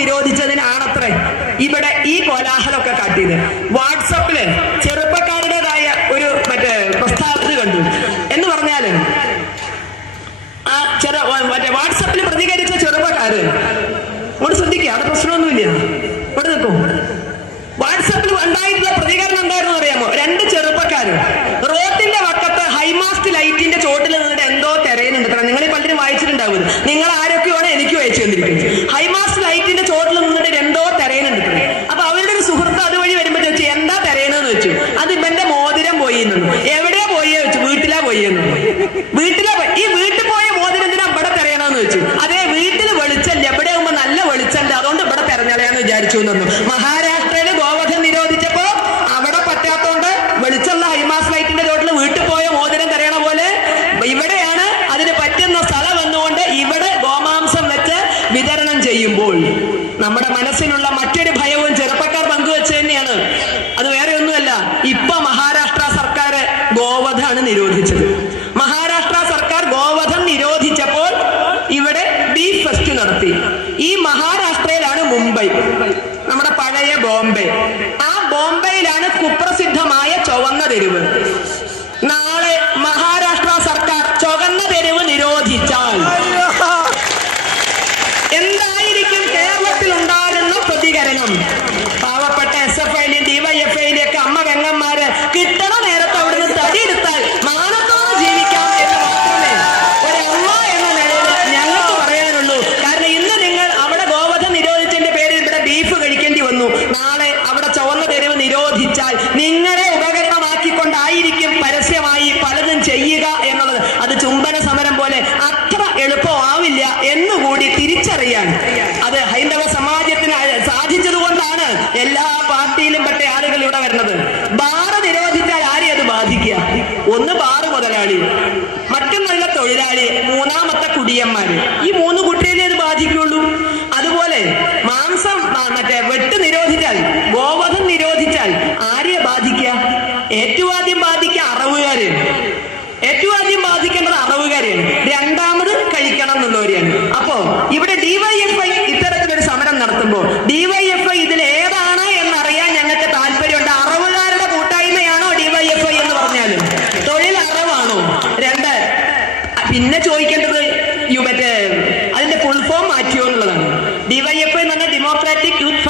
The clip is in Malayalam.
നിരോധിച്ചതിനാണത്രേ ഇവിടെ ഈ കോലാഹലമൊക്കെ കാട്ടിയത്. വാട്സപ്പില് ചെറുപ്പക്കാരുടേതായ ഒരു പ്രസ്താവന കണ്ടു. എന്ന് പറഞ്ഞാല് മറ്റേ വാട്സപ്പിൽ പ്രതികരിച്ച ചെറുപ്പക്കാര് ഇവിടെ ശ്രദ്ധിക്കുക, അവിടെ പ്രശ്നമൊന്നുമില്ല, ഇവിടെ നിൽക്കും. വാട്സപ്പിൽ ഉണ്ടായിരുന്ന പ്രതികരണം എന്തായിരുന്നു അറിയാമോ? 2 ചെറുപ്പക്കാര് റോഡിന്റെ വക്കത്ത് ഹൈമാസ്റ്റ് ലൈറ്റിന്റെ ചോട്ടിൽ നിന്നിട്ട് എന്തോ തിരയുന്നുണ്ട്. നിങ്ങൾ പലരും വായിച്ചിട്ടുണ്ടാവും. നിങ്ങൾ ആരൊക്കെയാണ് എനിക്ക് വായിച്ചു തന്നിരിക്കുന്നത്. ഹൈമാസ്റ്റ് ലൈറ്റിന്റെ ചോട്ടിൽ നിന്നിട്ട് എന്തോ തിരയുന്നുണ്ട്. അപ്പൊ അവരുടെ ഒരു സുഹൃത്ത് അതുവഴി വരുമ്പോ ചോദിച്ചു, എന്താ തിരയണെന്ന് വെച്ചു. അത് ഇവന്റെ മോതിരം പോയി എന്നു. എവിടെയാ പോയി വെച്ചു? വീട്ടിലാ പോയി എന്നു. വീട്ടിൽ പോയ മോതിരം എന്തിനാ ഇവിടെ തിരയണമെന്ന് വെച്ചു. അതേ, വീട്ടിൽ വെളിച്ചല്ല, എവിടെ ആകുമ്പോ നല്ല വെളിച്ചല്ല, അതുകൊണ്ട് ഇവിടെ തിരഞ്ഞളയാന്ന് വിചാരിച്ചു എന്നു. മഹാരാഷ്ട്രയില് ഗോവധം നിരോധിച്ചപ്പോ അവിടെ പറ്റാത്തോണ്ട് വെളിച്ചമുള്ള ഹൈമാസ് ലൈറ്റിന്റെ ചോട്ടിൽ വീട്ടിൽ പോയ മോതിരം തിരയണ പോലെ ഇവിടെയാണ് അതിന് പറ്റുന്ന സ്ഥലം എന്നുകൊണ്ട് ഇവിടെ ഗോമാംസം വെച്ച് വിതരണം ചെയ്യുമ്പോൾ നമ്മുടെ മനസ്സിലുള്ള മറ്റൊരു ഭയവും ചെറുപ്പക്കാർ പങ്കുവെച്ച് തന്നെയാണ്. അത് വേറെ ഒന്നുമല്ല, ഇപ്പൊ മഹാരാഷ്ട്ര സർക്കാർ ഗോവധാണ് നിരോധിച്ചത്. മഹാരാഷ്ട്ര സർക്കാർ ഗോവധം നിരോധിച്ചപ്പോൾ ഇവിടെ ബീഫ് ഫെസ്റ്റ് നടത്തി. ഈ മഹാരാഷ്ട്രയിലാണ് മുംബൈ, നമ്മുടെ പഴയ ബോംബെ. ആ ബോംബെയിലാണ് കുപ്രസിദ്ധമായ ചുവന്ന തെരുവ്. നാളെ മഹാരാഷ്ട്ര സർക്കാർ ചുവന്ന തെരുവ് നിരോധിച്ചാൽ എന്തായിരിക്കും കേരളത്തിൽ ഉണ്ടാകുന്ന പ്രതികരണം? പാവപ്പെട്ട SFIയിലെയും DYFIയിലെയും ഒക്കെ അമ്മ പെങ്ങന്മാര് കിട്ടണ നേരത്തെ അവിടുന്ന് തടിയെടുത്താൽ മാനത്തോടെ ജീവിക്കാം എന്ന് മാത്രമേ ഒരമ്മ എന്ന നിലയിൽ ഞങ്ങൾക്ക് പറയാനുള്ളൂ. കാരണം ഇന്ന് നിങ്ങൾ അവിടെ ഗോവധം നിരോധിച്ചതിന്റെ പേരിൽ ഇവിടെ ബീഫ് കഴിക്കേണ്ടി വന്നു. നാളെ അവിടെ ചുവന്ന തെരുവ് നിരോധിച്ചാൽ നിങ്ങളെ ഉപകരണമാക്കിക്കൊണ്ടായിരിക്കും പരസ്യമായി പലതും ചെയ്യുക എന്നുള്ളത്. അത് ചുംബന സമരം പോലെ അത്ര എളുപ്പമാവില്ല എന്നുകൂടി തിരിച്ചറിയാൻ അത് ഹൈന്ദവ സമാജത്തിന് സാധിച്ചതുകൊണ്ടാണ് എല്ലാ പാർട്ടിയിലും പെട്ട ആളുകൾ ഇവിടെ വരുന്നത്. ബാറ് നിരോധിച്ചാൽ ആരെയും അത് ബാധിക്കുക? ഒന്ന് ബാറ് മുതലാളി, മറ്റൊന്നല്ല തൊഴിലാളി, മൂന്നാമത്തെ കുടിയന്മാര്. ഈ 3 കുട്ടികളെ അത് ബാധിക്കുള്ളൂ. അതുപോലെ മാംസം വെട്ട് നിരോധിച്ചാൽ, ഗോവധം നിരോധിച്ചാൽ ആരെയെ ബാധിക്കുക? ഏറ്റവും ആദ്യം ബാധിക്കുക അറവുകാര്. ഏറ്റവും ആദ്യം ബാധിക്കേണ്ടത് അറവുകാരെയാണ്. രണ്ടാമത് കഴിക്കണം എന്നുള്ളവരെയാണ്. അപ്പോ ഇവിടെ DYFI ഇത്തരത്തിലൊരു സമരം നടത്തുമ്പോൾ DYFI ഇതിൽ ഏതാണ് എന്നറിയാൻ ഞങ്ങൾക്ക് താല്പര്യമുണ്ട്. അറവുകാരുടെ കൂട്ടായ്മയാണോ DYFI എന്ന് പറഞ്ഞാലും? തൊഴിൽ അറവാണോ? 2, പിന്നെ ചോദിക്കേണ്ടത് അതിന്റെ ഫുൾ ഫോം മാറ്റിയോ എന്നുള്ളതാണ്. DYFI എന്ന് പറഞ്ഞാൽ ഡെമോക്രാറ്റിക് യൂത്ത്